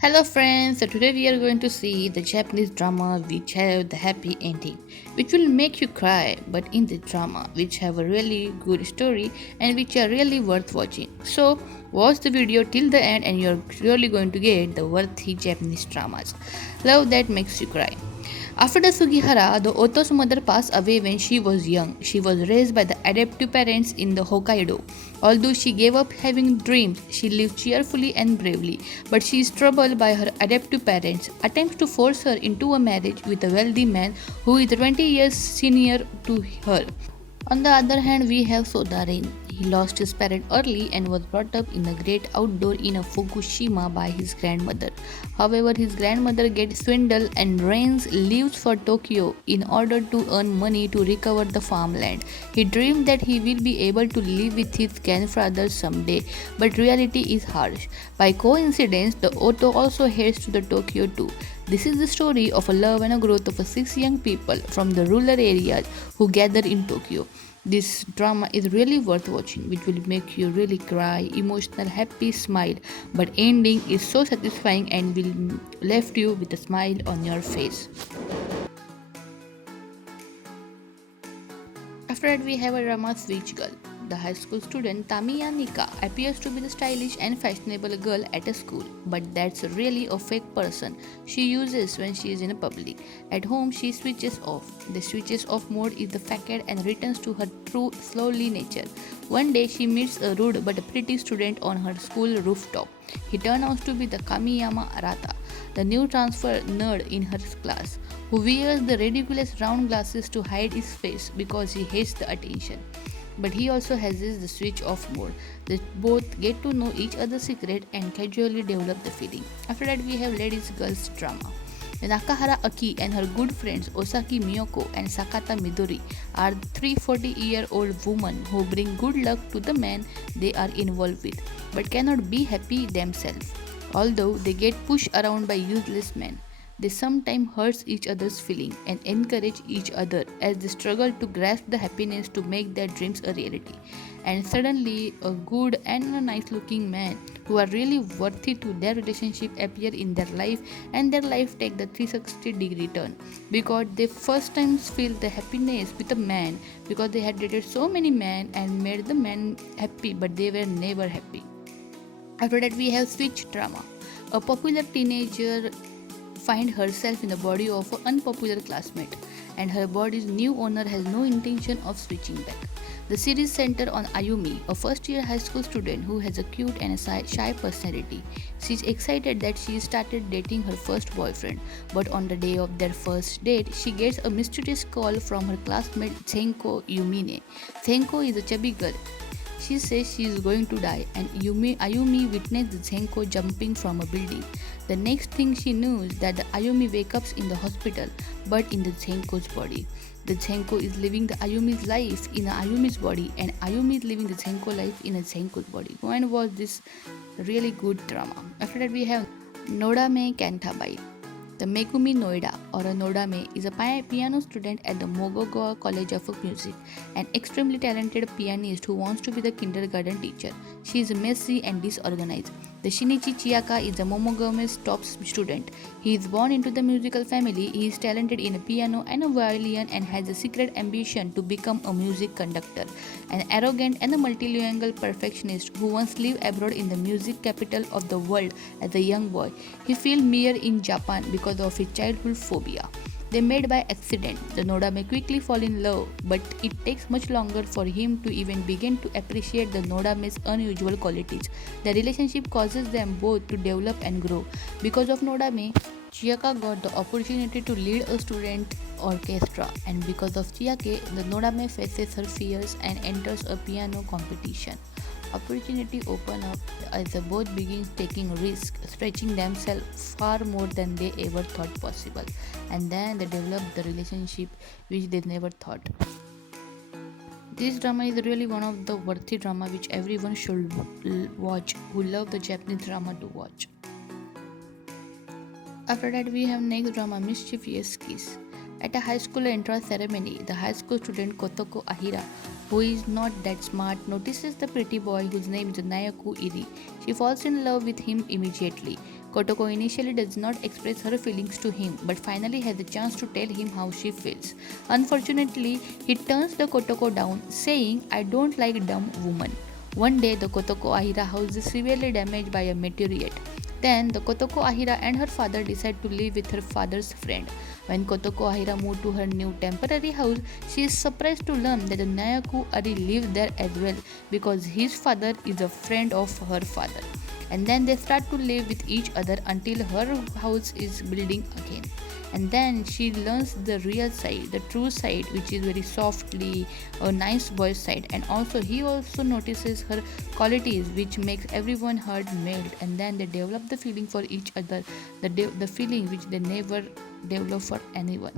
Hello friends, so today we are going to see the Japanese drama which have the happy ending, which will make you cry, but in the drama which have a really good story and which are really worth watching. So watch the video till the end and you're really going to get the worthy Japanese dramas. Love that makes you cry. After the Sugihara, the Oto's mother passed away when she was young. She was raised by the adoptive parents in the Hokkaido. Although she gave up having dreams, she lived cheerfully and bravely. But she is troubled by her adoptive parents' attempts to force her into a marriage with a wealthy man who is 20 years senior to her. On the other hand, we have Sodarin. He lost his parent early and was brought up in a great outdoor in a Fukushima by his grandmother. However, his grandmother gets swindled and Reigns leaves for Tokyo in order to earn money to recover the farmland. He dreamed that he will be able to live with his grandfather someday, but reality is harsh. By coincidence, the Otto also heads to the Tokyo too. This is the story of a love and a growth of six young people from the rural areas who gather in Tokyo. This drama is really worth watching, which will make you really cry, emotional, happy, smile. But ending is so satisfying and will left you with a smile on your face. After that, we have a drama Switch Girl. The high school student Tamiya Nika appears to be the stylish and fashionable girl at a school, but that's really a fake person she uses when she is in a public. At home, she switches off. The switches off mode is the facade and returns to her true, slowly nature. One day, she meets a rude but pretty student on her school rooftop. He turns out to be the Kamiyama Arata, the new transfer nerd in her class, who wears the ridiculous round glasses to hide his face because he hates the attention. But he also has the switch off mode. They both get to know each other's secret and casually develop the feeling. After that, we have ladies girls drama. Nakahara Aki and her good friends Osaki Miyoko and Sakata Midori are three 40-year-old women who bring good luck to the man they are involved with, but cannot be happy themselves. Although they get pushed around by useless men, they sometimes hurt each other's feelings and encourage each other as they struggle to grasp the happiness to make their dreams a reality. And suddenly, a good and a nice looking man who are really worthy to their relationship appear in their life and their life take the 360-degree turn because they first time feel the happiness with a man because they had dated so many men and made the man happy but they were never happy. After that, we have switch drama. A popular teenager finds herself in the body of an unpopular classmate, and her body's new owner has no intention of switching back. The series centers on Ayumi, a first year high school student who has a cute and a shy personality. She is excited that she started dating her first boyfriend, but on the day of their first date, she gets a mysterious call from her classmate Senko Yumine. Senko is a chubby girl. She says she is going to die, and Ayumi witnesses Zenko jumping from a building. The next thing she knows that the Ayumi wakes up in the hospital, but in the Zenko's body. The Zenko is living the Ayumi's life in a Ayumi's body, and Ayumi is living the Zenko life in a Zenko's body. When was this really good drama? After that, we have Nodame Kantabai. The Megumi Noida, or a Nodame, is a piano student at the Mogogoa College of Music, an extremely talented pianist who wants to be the kindergarten teacher. She is messy and disorganized. The Shinichi Chiyaka is the Momogome's top student. He is born into the musical family. He is talented in a piano and a violin and has a secret ambition to become a music conductor. An arrogant and a multilingual perfectionist who once lived abroad in the music capital of the world as a young boy. He feels mere in Japan because of his childhood phobia. They met by accident. The Nodame quickly fall in love, but it takes much longer for him to even begin to appreciate the Nodame's unusual qualities. The relationship causes them both to develop and grow. Because of Nodame, Chiyaka got the opportunity to lead a student orchestra, and because of Chiyake, the Nodame faces her fears and enters a piano competition. Opportunity open up as the both begin taking risks, stretching themselves far more than they ever thought possible, and then they develop the relationship which they never thought. This drama is really one of the worthy drama which everyone should watch who love the Japanese drama to watch. After that, we have next drama Mischievous Kiss. At a high school entrance ceremony, the high school student Kotoko Ahira, who is not that smart, notices the pretty boy whose name is Nayaku Iri. She falls in love with him immediately. Kotoko initially does not express her feelings to him, but finally has the chance to tell him how she feels. Unfortunately, he turns the Kotoko down, saying, "I don't like dumb women." One day, the Kotoko Ahira house is severely damaged by a meteorite. Then, the Kotoko Ahira and her father decide to live with her father's friend. When Kotoko Ahira moved to her new temporary house, she is surprised to learn that the Nayaku Ari lives there as well because his father is a friend of her father. And then they start to live with each other until her house is building again. And then she learns the real side, the true side, which is very softly a nice boy side. And also he also notices her qualities, which makes everyone heart melt. And then they develop the feeling for each other, the feeling which they never develop for anyone.